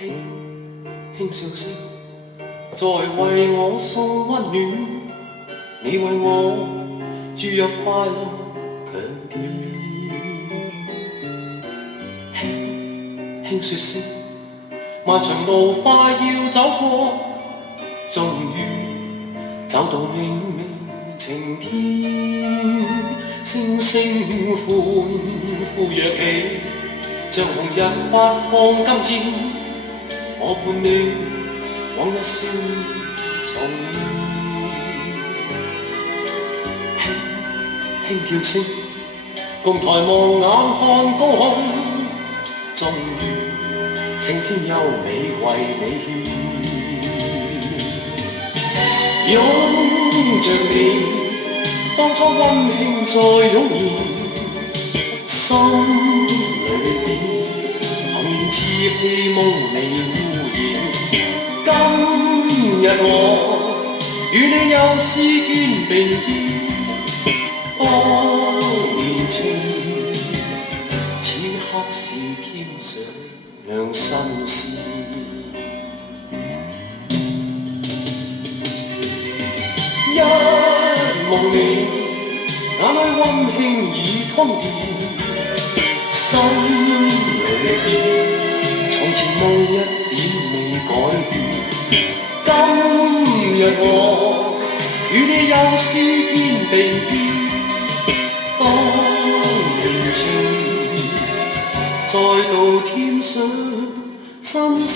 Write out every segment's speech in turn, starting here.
輕輕笑聲，在為我送溫暖。你為我注入快樂強電，輕輕說聲，漫長路快要走過，終於找到明媚晴天。星星歡呼躍起，像紅日發放金箭，我伴你往日少年重現。輕叫聲，共抬望眼看高空，終於青天優美為你獻。擁着你，當初溫馨再湧現，心裏邊童年稚氣夢未污染。今日我與你又試肩並肩，當年情，此刻是添上新鮮。一望你，眼裏溫馨已通電，心裏邊從前夢一點未改變。今日我與你又試肩並肩，當年情再度添上新鮮。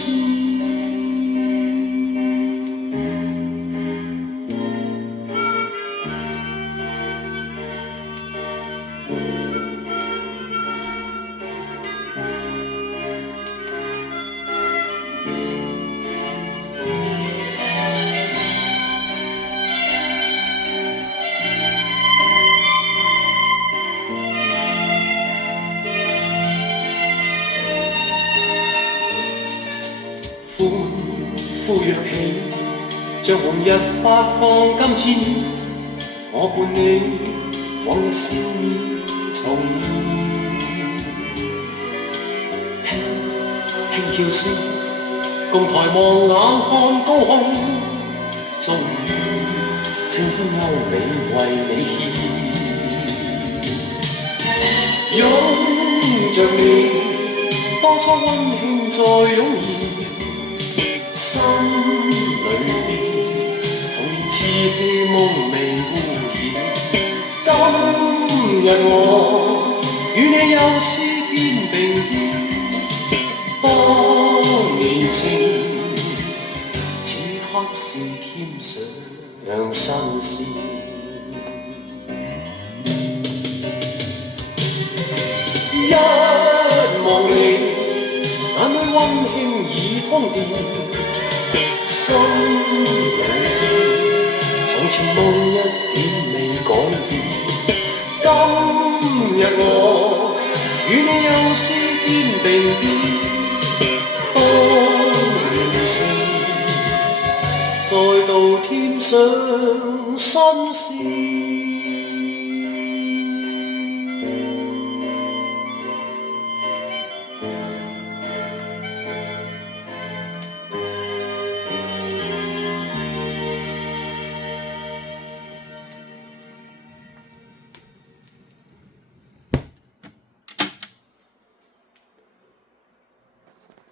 歡呼躍起，像紅日發放金箭，我伴你往日少年重現。輕叫聲，共抬望眼看高空，終於青天優美為你獻。擁着你，當初溫馨再湧現。心裏邊童年稚氣夢未污染。今日我與你又試肩並肩，當年情，此刻是添上新鮮。一望你，眼裏溫馨已通電。心裏邊，從前夢一點未改變。今日我與你又試肩並肩，當年情再度添上新鮮。